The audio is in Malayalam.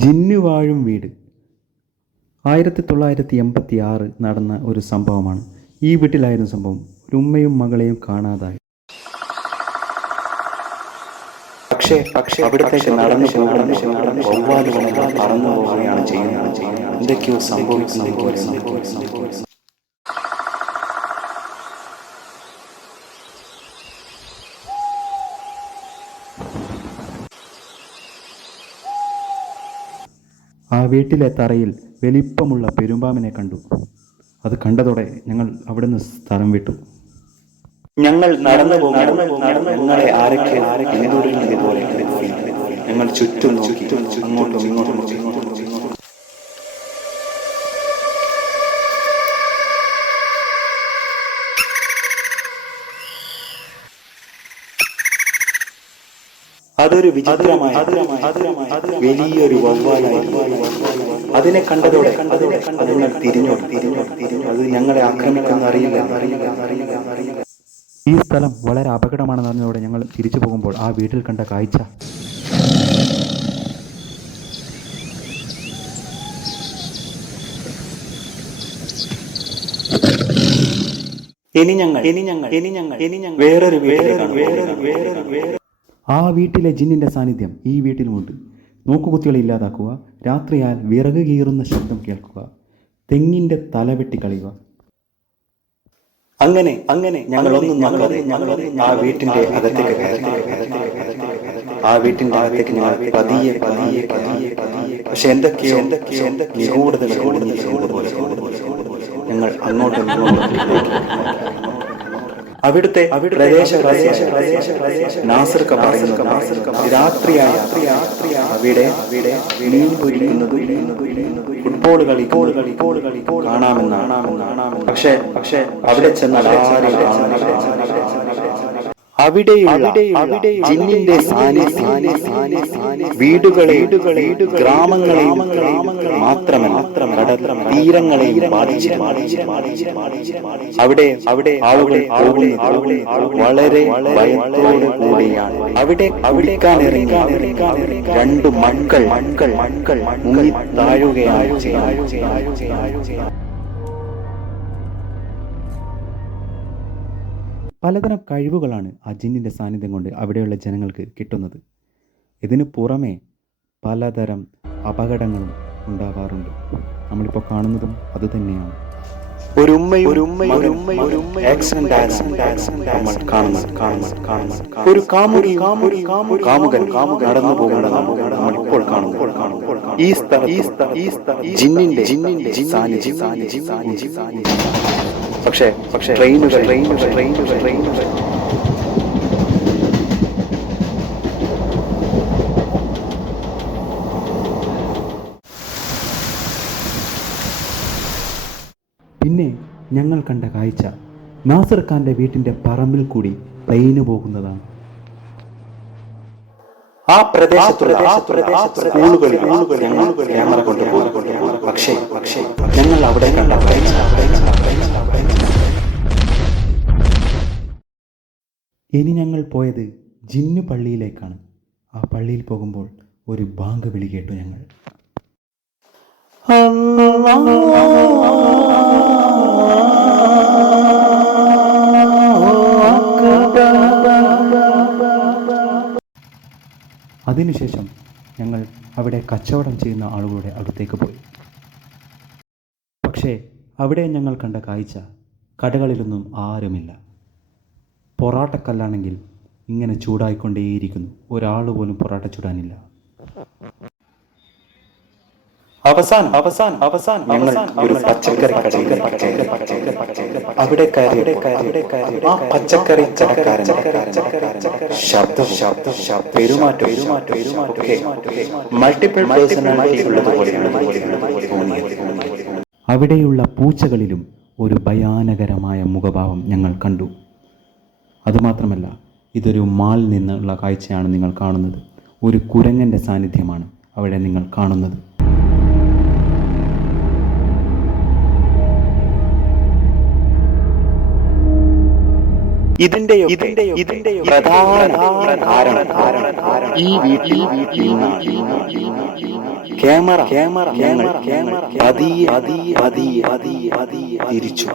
ജിന്നു വാഴും വീട് 1986 നടന്ന ഒരു സംഭവമാണ്. ഈ വീട്ടിലായിരുന്നു സംഭവം. ഒരു ഉമ്മയും മകളെയും കാണാതായി. പക്ഷേ അവിടത്തേക്ക് നടന്നു വവ്വാലുകളെല്ലാം പറന്നു പോവുകയാണ് ചെയ്യുന്നത്. എന്തൊക്കെയോ സംഭവിക്കുന്നത് പോലെ. ആ വീട്ടിലെ തറയിൽ വലിപ്പമുള്ള പെരുമ്പാമ്പിനെ കണ്ടു. അത് കണ്ടതോടെ ഞങ്ങൾ അവിടുന്ന് സ്ഥലം വിട്ടു. ഞങ്ങൾ നടന്നു ഞങ്ങളെ ആരൊക്കെ പിന്തുടരുന്നതുപോലെ ഞങ്ങൾ ചുറ്റും നോക്കി, അങ്ങോട്ടും ഇങ്ങോട്ടും നോക്കി. അതൊരു വിചിത്രമായ വലിയൊരു വവ്വാലായിരുന്നു. അതിനെ കണ്ടതോടെ ഞങ്ങൾ തിരിഞ്ഞു. അത് ഞങ്ങളെ ആക്രമിക്കുന്ന അറിയില്ല. ഈ സ്ഥലം വളരെ അപകടമാണെന്ന് അറിഞ്ഞതോടെ ഞങ്ങൾ തിരിച്ചു പോകുമ്പോൾ ആ വീട്ടിൽ കണ്ട കാഴ്ച, ഇനി ഞങ്ങൾ വേറൊരു വീട്ടിലേക്കാണ്. ആ വീട്ടിലെ ജിന്നിന്റെ സാന്നിധ്യം ഈ വീട്ടിലുമുണ്ട്. നോക്കുകുത്തികളെ ഇല്ലാതാക്കുക, രാത്രിയാൽ വിറക് കീറുന്ന ശബ്ദം കേൾക്കുക, തെങ്ങിന്റെ തലവെട്ടി കളയുക. അങ്ങനെ ഞങ്ങളൊന്നും ആ വീട്ടിന്റെ അകത്തേക്ക് കയറി. ആ വീട്ടിന്റെ അകത്തേക്ക് ഞങ്ങൾ പതിയെ പക്ഷെ എന്തൊക്കെയോ നിഗൂഢതകൾ പോലെ ഞങ്ങൾ അങ്ങോട്ടും അവിടുത്തെ നാസർക്ക് പറയുന്നു, രാത്രിയായ അവിടെ മീൻ പൊരിക്കുന്നത്, ഫുട്ബോൾ കളി കാണാമെന്നാണ്. പക്ഷെ അവിടെ ചെന്നാൽ അവിടെയുള്ള ജിന്നിന്റെ വീടുകളെ ഗ്രാമങ്ങളെയും മാത്രമല്ല തീരങ്ങളെയും അവിടെ ആളുകൾ വളരെ ഭയത്തോടു കൂടിയാണ്. അവിടെ കുളിക്കാനിറങ്ങി രണ്ടു മക്കൾ മുങ്ങി താഴുകയാണ് ചെയ്യുന്നത്. പലതരം കഴിവുകളാണ് ആ ജിന്നിൻ്റെ സാന്നിധ്യം കൊണ്ട് അവിടെയുള്ള ജനങ്ങൾക്ക് കിട്ടുന്നത്. ഇതിനു പുറമെ പലതരം അപകടങ്ങളും ഉണ്ടാവാറുണ്ട്. നമ്മളിപ്പോൾ കാണുന്നതും അതുതന്നെയാണ്. ഒരു കാമുകൻ നടന്നു പോകുന്നത് നമ്മളിപ്പോൾ കാണുന്നു. ഈ ജിന്നിന്റെ പക്ഷേ ട്രെയിനുകൾ പിന്നെ ഞങ്ങൾ കണ്ട കാഴ്ച നാസർ ഖാന്റെ വീട്ടിന്റെ പറമ്പിൽ കൂടി ട്രെയിന് പോകുന്നതാണ്. ആ പ്രദേശത്തുള്ള സ്കൂളുകളിൽ ക്യാമറ കൊണ്ടുപോകും. പക്ഷേ ഞങ്ങൾ അവിടെ കണ്ട കാഴ്ച, ഇനി ഞങ്ങൾ പോയത് ജിന്നു പള്ളിയിലേക്കാണ്. ആ പള്ളിയിൽ പോകുമ്പോൾ ഒരു ബാങ്ക് വിളി കേട്ടു ഞങ്ങൾ. അതിനുശേഷം ഞങ്ങൾ അവിടെ കച്ചവടം ചെയ്യുന്ന ആളുകളുടെ അടുത്തേക്ക് പോയി. പക്ഷേ അവിടെ ഞങ്ങൾ കണ്ട കാഴ്ച, കടകളിലൊന്നും ആരുമില്ല. പൊറാട്ടക്കല്ലാണെങ്കിൽ ഇങ്ങനെ ചൂടായിക്കൊണ്ടേയിരിക്കുന്നു. ഒരാൾ പോലും പൊറാട്ട ചൂടാനില്ല. അവസാനം ഞങ്ങൾ ഒരു പച്ചക്കറി കടയിൽ അവിടെ ആ പച്ചക്കറി ശബ്ദം പെരുമാറ്റം മൾട്ടിപ്പിൾ പേഴ്സണാലിറ്റി ഉള്ളതുപോലെയാണ് തോന്നിയത്. അവിടെയുള്ള പൂച്ചകളിലും ഒരു ഭയാനകരമായ മുഖഭാവം ഞങ്ങൾ കണ്ടു. അതുമാത്രമല്ല, ഇതൊരു മാളിൽ നിന്നുള്ള കാഴ്ചയാണ് നിങ്ങൾ കാണുന്നത്. ഒരു കുരങ്ങൻ്റെ സാന്നിധ്യമാണ് അവിടെ നിങ്ങൾ കാണുന്നത്. ഇതിന്റെ പ്രധാന കാരണം ഈ വീട്ടിൽ ക്യാമറ പതിയെ തിരിച്ചു